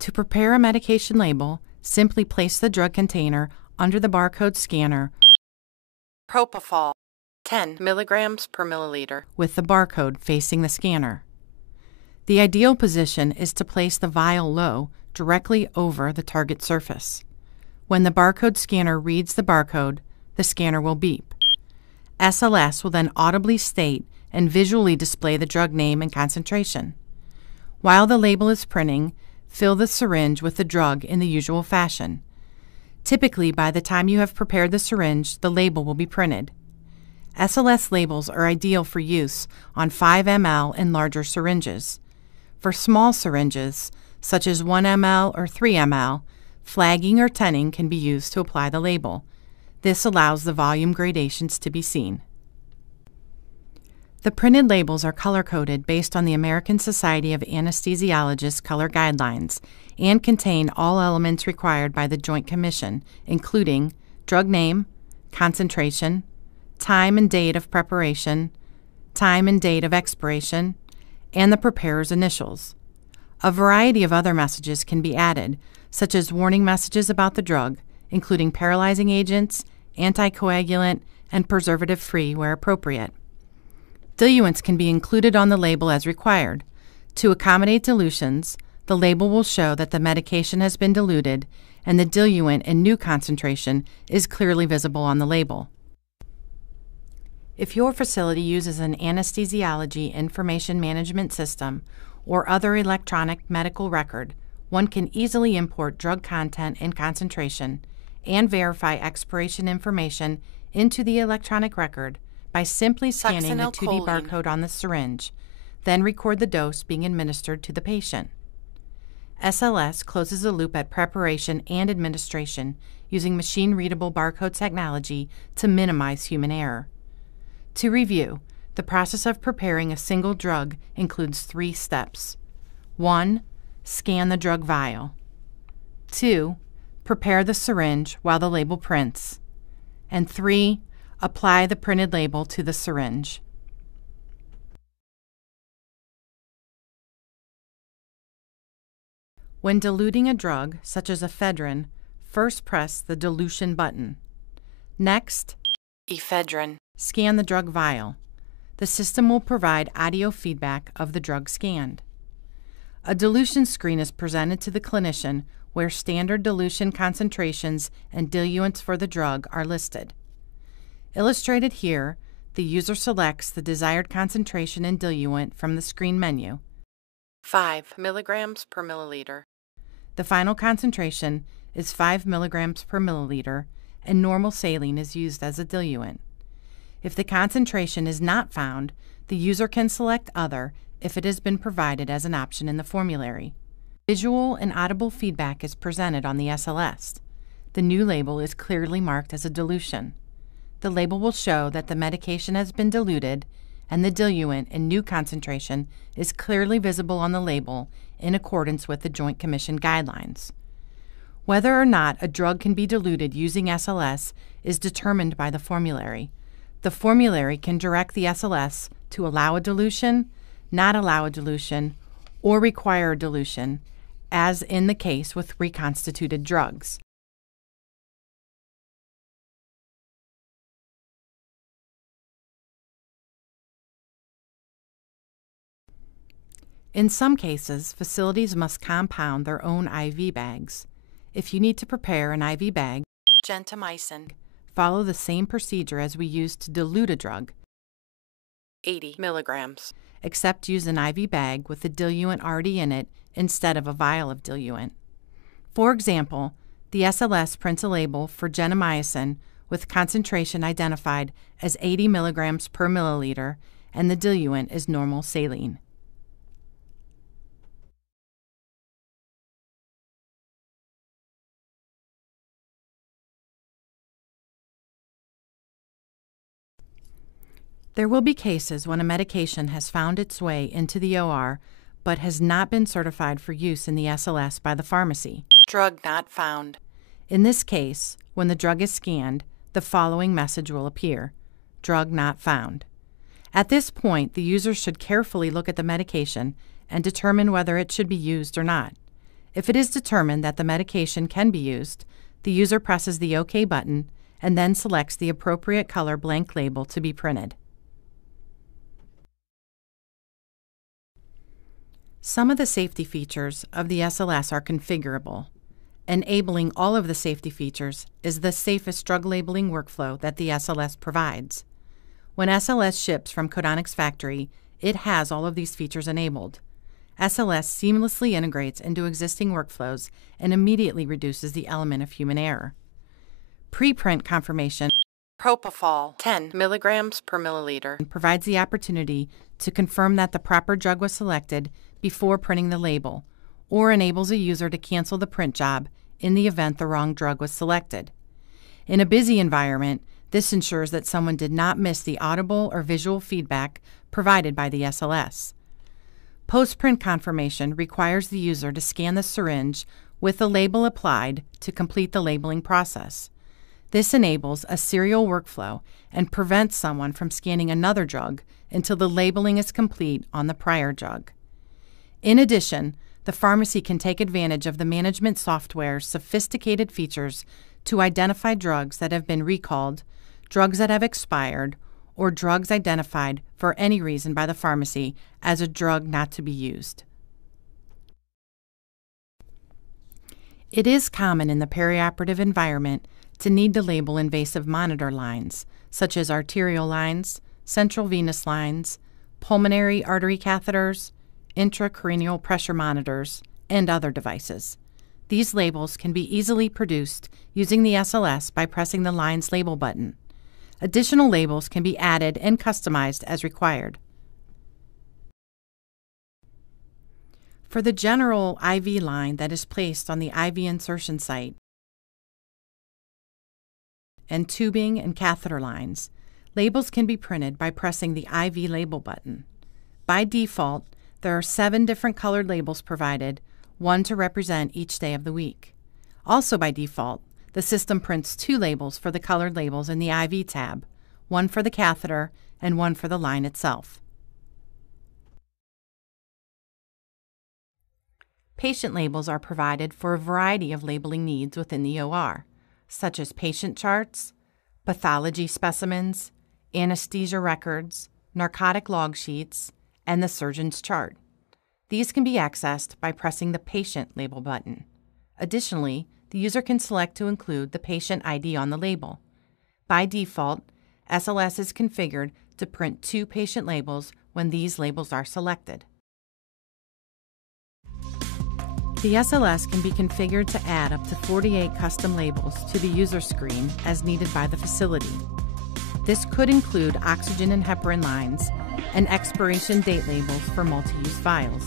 To prepare a medication label, simply place the drug container under the barcode scanner. Propofol, 10 milligrams per milliliter, with the barcode facing the scanner. The ideal position is to place the vial low, directly over the target surface. When the barcode scanner reads the barcode, the scanner will beep. SLS will then audibly state and visually display the drug name and concentration. While the label is printing, fill the syringe with the drug in the usual fashion. Typically, by the time you have prepared the syringe, the label will be printed. SLS labels are ideal for use on 5 ml and larger syringes. For small syringes, such as 1 ml or 3 ml, flagging or tinning can be used to apply the label. This allows the volume gradations to be seen. The printed labels are color-coded based on the American Society of Anesthesiologists color guidelines and contain all elements required by the Joint Commission, including drug name, concentration, time and date of preparation, time and date of expiration, and the preparer's initials. A variety of other messages can be added, such as warning messages about the drug, including paralyzing agents, anticoagulant, and preservative-free where appropriate. Diluents can be included on the label as required. To accommodate dilutions, the label will show that the medication has been diluted and the diluent and new concentration is clearly visible on the label. If your facility uses an anesthesiology information management system or other electronic medical record, one can easily import drug content and concentration and verify expiration information into the electronic record by simply scanning the 2D barcode on the syringe, then record the dose being administered to the patient. SLS closes the loop at preparation and administration using machine-readable barcode technology to minimize human error. To review, the process of preparing a single drug includes 3 steps. 1. Scan the drug vial. 2. Prepare the syringe while the label prints. And 3. Apply the printed label to the syringe. When diluting a drug, such as ephedrine, first press the dilution button. Next, ephedrine. Scan the drug vial. The system will provide audio feedback of the drug scanned. A dilution screen is presented to the clinician where standard dilution concentrations and diluents for the drug are listed. Illustrated here, the user selects the desired concentration and diluent from the screen menu. 5 milligrams per milliliter. The final concentration is 5 milligrams per milliliter, and normal saline is used as a diluent. If the concentration is not found, the user can select Other if it has been provided as an option in the formulary. Visual and audible feedback is presented on the SLS. The new label is clearly marked as a dilution. The label will show that the medication has been diluted, and the diluent and new concentration is clearly visible on the label in accordance with the Joint Commission guidelines. Whether or not a drug can be diluted using SLS is determined by the formulary. The formulary can direct the SLS to allow a dilution, not allow a dilution, or require a dilution, as in the case with reconstituted drugs. In some cases, facilities must compound their own IV bags. If you need to prepare an IV bag, gentamicin, follow the same procedure as we use to dilute a drug, 80 milligrams, except use an IV bag with the diluent already in it instead of a vial of diluent. For example, the SLS prints a label for gentamicin with concentration identified as 80 milligrams per milliliter, and the diluent is normal saline. There will be cases when a medication has found its way into the OR but has not been certified for use in the SLS by the pharmacy. Drug not found. In this case, when the drug is scanned, the following message will appear: Drug not found. At this point, the user should carefully look at the medication and determine whether it should be used or not. If it is determined that the medication can be used, the user presses the OK button and then selects the appropriate color blank label to be printed. Some of the safety features of the SLS are configurable. Enabling all of the safety features is the safest drug labeling workflow that the SLS provides. When SLS ships from Codonics factory, it has all of these features enabled. SLS seamlessly integrates into existing workflows and immediately reduces the element of human error. Preprint confirmation, propofol 10 milligrams per milliliter, provides the opportunity to confirm that the proper drug was selected before printing the label, or enables a user to cancel the print job in the event the wrong drug was selected. In a busy environment, this ensures that someone did not miss the audible or visual feedback provided by the SLS. Post-print confirmation requires the user to scan the syringe with the label applied to complete the labeling process. This enables a serial workflow and prevents someone from scanning another drug until the labeling is complete on the prior drug. In addition, the pharmacy can take advantage of the management software's sophisticated features to identify drugs that have been recalled, drugs that have expired, or drugs identified for any reason by the pharmacy as a drug not to be used. It is common in the perioperative environment to need to label invasive monitor lines, such as arterial lines, central venous lines, pulmonary artery catheters, intracranial pressure monitors, and other devices. These labels can be easily produced using the SLS by pressing the line's label button. Additional labels can be added and customized as required. For the general IV line that is placed on the IV insertion site and tubing and catheter lines, labels can be printed by pressing the IV label button. By default, there are 7 different colored labels provided, 1 to represent each day of the week. Also by default, the system prints 2 labels for the colored labels in the IV tab, 1 for the catheter and 1 for the line itself. Patient labels are provided for a variety of labeling needs within the OR, such as patient charts, pathology specimens, anesthesia records, narcotic log sheets, and the surgeon's chart. These can be accessed by pressing the Patient label button. Additionally, the user can select to include the patient ID on the label. By default, SLS is configured to print 2 patient labels when these labels are selected. The SLS can be configured to add up to 48 custom labels to the user screen as needed by the facility. This could include oxygen and heparin lines and expiration date labels for multi-use vials.